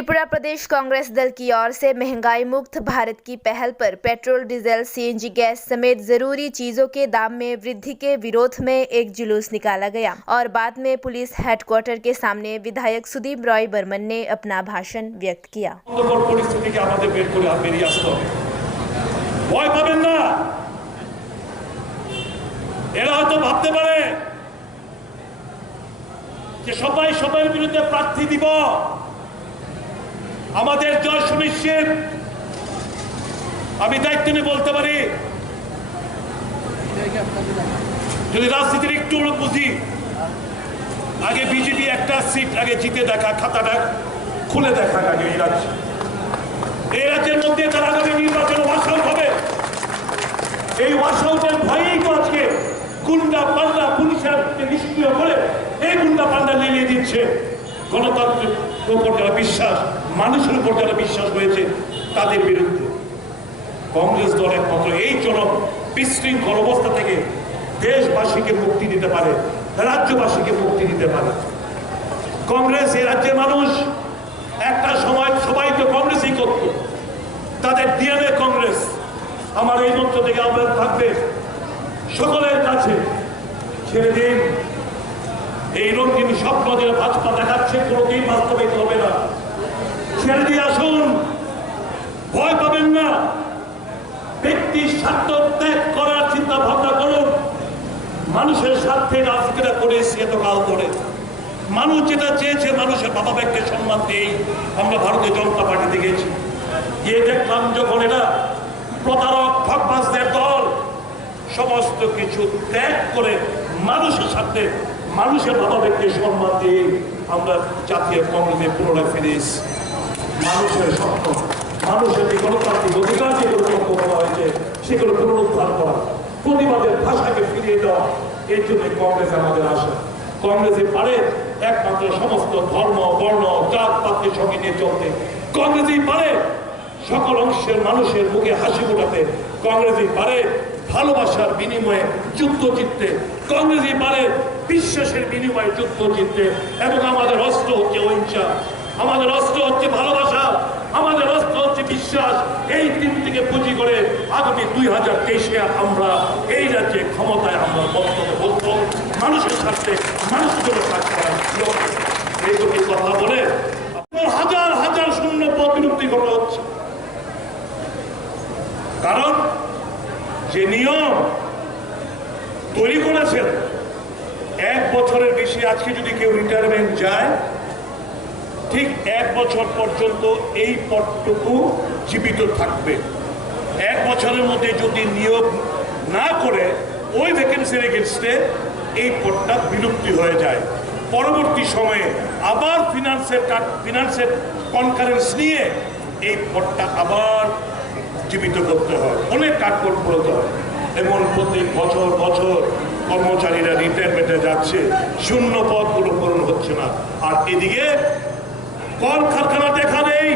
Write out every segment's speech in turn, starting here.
त्रिपुरा प्रदेश कांग्रेस दल की ओर से महंगाई मुक्त भारत की पहल पर पेट्रोल, डीजल, सीएनजी गैस समेत जरूरी चीजों के दाम में वृद्धि के विरोध में एक जुलूस निकाला गया और बाद में पुलिस हेडक्वार्टर के सामने विधायक सुदीप रॉय बर्मन ने अपना भाषण व्यक्त किया। আমাদের জয় সুনিশ্চিত। আমি দায়িত্ব নিয়ে বলতে পারি, যদি রাজনীতির একটু বুঝি, আগে বিজেপি একটা সিট আগে জিতে দেখা, খাতাটা খুলে দেখা আগে এই রাজ্যের মধ্যে তার আগামী নির্বাচন ওয়াশআউট হবে। এই ওয়াশআউটের ভয়েই তো আজকে গুন্ডা পাল্লা পুলিশের নিষ্ক্রিয় করে এই গুন্ডা পাল্লা নিয়ে দিচ্ছে। গণতন্ত্রের উপর যারা বিশ্বাস, মানুষের উপর যারা বিশ্বাস হয়েছে তাদের বিরুদ্ধে কংগ্রেস দল একমাত্র এই চরম বিশৃঙ্খল অবস্থা থেকে দেশবাসীকে মুক্তি দিতে পারে, রাজ্যবাসীকে মুক্তি দিতে পারে। কংগ্রেস এই রাজ্যের মানুষ একটা সময় সবাই তো কংগ্রেসই করত, তাদের ডিএনএ কংগ্রেস। আমার এই মঞ্চ থেকে আহ্বান থাকবে সকলের কাছে, ছেড়ে দিন এই রঙিন স্বপ্ন যেটা ভাজপা দেখাচ্ছে, কোনোদিন বাস্তবায়িত হবে না। ছেড়ে দিয়ে আসুন, ভয় পাবেন না। ব্যক্তি স্বার্থ ত্যাগ করার চিন্তা ভাবনা করুন। মানুষের স্বার্থে রাজনীতিটা করে এতকাল ধরে মানুষ যেটা চেয়েছে, মানুষের বাবা ব্যাগকে সম্মান দিয়েই আমরা ভারতীয় জনতা পার্টিতে গেছি। গিয়ে দেখলাম যখন এরা প্রতারক ঠকবাজদের দল সমস্ত কিছু ত্যাগ করে মানুষের সাথে, মানুষের ভাবাবেগকে সম্মান দিয়ে আমরা জাতীয় কংগ্রেসে পুনরায় ফিরে এসেছি। মানুষের স্বপ্ন, মানুষের যে গণতান্ত্রিক অধিকার যেগুলো বলা হয়েছে সেগুলো পুনরুদ্ধার করা, প্রতিবাদের ভাষাকে ফিরিয়ে দেওয়া, এর জন্য কংগ্রেস আমাদের আসে। কংগ্রেসে পারে একমাত্র সমস্ত ধর্ম, বর্ণ, জাত পাতের সঙ্গে নিয়ে চলতে। কংগ্রেসই পারে সকল অংশের মানুষের মুখে হাসি ফোটাতে। কংগ্রেসই পারে ভালোবাসার বিনিময়ে যুদ্ধ জিততে। কংগ্রেসই পারে বিশ্বাসের বিনিময়ে যুদ্ধ জিততে। এবং আমাদের অস্ত্র হচ্ছে অহিংসা, আমাদের অস্ত্র হচ্ছে ভালোবাসা, আমাদের অস্ত্র হচ্ছে বিশ্বাস। এই তিনটিকে পুঁজি করে আগামী 2023-এ আমরা এই রাজ্যে ক্ষমতায় আমরা বক্তব্য বলবো, মানুষের স্বার্থে মানুষের জন্য কাজ করার এইগুলি কথা বলে হাজার হাজার শূন্য পদ বিলুপ্তি ঘটা হচ্ছে। কারণ যে নিয়ম তৈরি করেছেন, 1 বছরের বেশি আজকে যদি কেউ রিটায়ারমেন্ট যায়, ঠিক 1 বছর পর্যন্ত এই পদটুকু জীবিত থাকবে। 1 বছরের মধ্যে যদি নিয়োগ না করে ওই ভ্যাকেন্সির এগেনস্টে এই পদটা বিলুপ্তি হয়ে যায়। পরবর্তী সময়ে আবার ফিনান্সের কনকারেন্স নিয়ে এই পদটা আবার জীবিত করতে হয়, অনেক কাঠকোট করতে হয়। এমন প্রত্যেক বছর বছর কর্মচারীরা রিটায়ারমেন্টে যাচ্ছে, শূন্য পদগুলো পূরণ হচ্ছে না। আর এদিকে কলকারখানা দেখা নেই।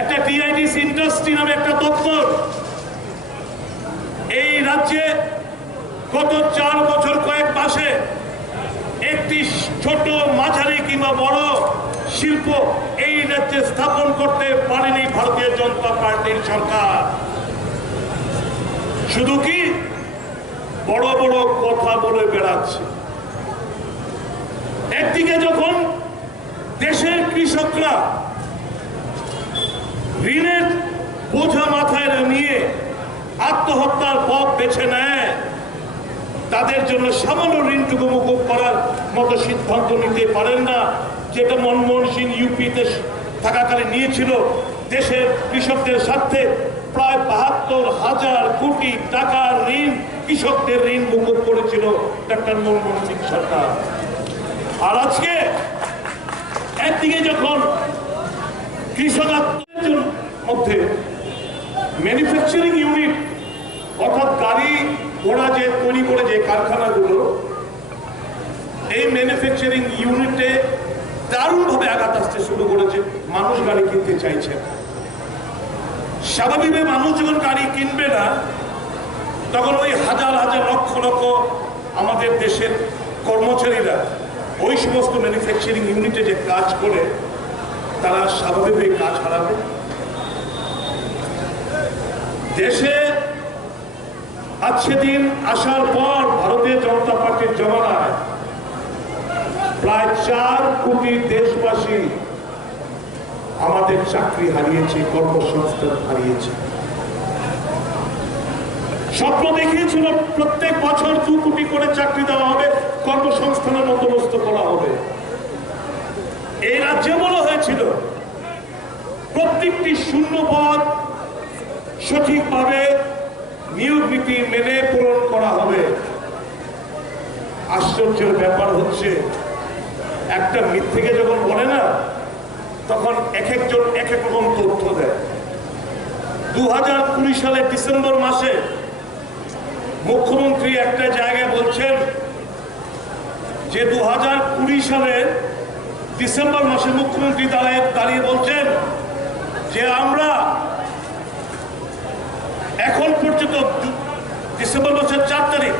একটা টিআইডিসি ইন্ডাস্ট্রি নামে একটা দপ্তর এই রাজ্যে গত 4 বছর কয়েক মাসে একটি ছোট, মাঝারি কিংবা বড় শিল্প এই রাজ্যে স্থাপন করতে পারেনি ভারতীয় জনতা পার্টির সরকার। শুধু কি বড় বড় কথা বলে বেড়াচ্ছে। একদিকে যখন দেশের কৃষকরা ঋণের বোঝা মাথায় নিয়ে আত্মহত্যার পথ বেছে নেয়, তাদের জন্য সামান্য ঋণটুকু মুকুব করার মতো সিদ্ধান্ত নিতে পারেন না, যেটা মনমোহন সিং ইউপিতে থাকাকালীন নিয়েছিল। দেশের কৃষকদের স্বার্থে প্রায় 72,000 কোটি টাকার ঋণ, কৃষকদের ঋণ মুকুব করেছিল ডক্টর মনমোহন সিং সরকার। আর আজকে একদিকে যখন কৃষকদের মধ্যে ম্যানুফ্যাকচারিং ইউনিট, অর্থাৎ গাড়ি ঘোড়া যে তৈরি করে যে কারখানাগুলো, এই ম্যানুফ্যাকচারিং ইউনিটে দারুণভাবে আঘাত আসতে শুরু করেছে। মানুষ গাড়ি কিনতে চাইছে। স্বাভাবিকভাবে মানুষ যখন গাড়ি কিনবে না, তখন ওই হাজার হাজার লক্ষ লক্ষ আমাদের দেশের কর্মচারীরা ওই সমস্ত ম্যানুফ্যাকচারিং ইউনিটে যে কাজ করে তারা স্বাভাবিক কাজ হারাবে। দেশে আজকে দিন আসার পর ভারতীয় জনতা পার্টির জমানায় প্রায় 4 কোটি দেশবাসী আমাদের চাকরি হারিয়েছে, কর্মসংস্থান হারিয়েছে। স্বপ্ন দেখিয়েছিল প্রত্যেক বছর 2 কোটি করে চাকরি দেওয়া হবে, কর্মসংস্থানের বন্দোবস্ত করা হবে। এই রাজ্যে বলা হয়েছিল প্রত্যেকটি শূন্য পদ সঠিকভাবে নিয়োগ নীতি মেনে পূরণ করা হবে। আশ্চর্যের ব্যাপার হচ্ছে একটা মিথ্যেকে যখন বলে না, তখন এক একজন এক এক রকম তথ্য দেয়। 2020 সালের ডিসেম্বর মাসে মুখ্যমন্ত্রী একটা জায়গায় বলছেন যে 2020 সালের ডিসেম্বর মাসে মুখ্যমন্ত্রী দাঁড়িয়ে বলছেন যে আমরা এখন পর্যন্ত ডিসেম্বর মাসের 4 তারিখ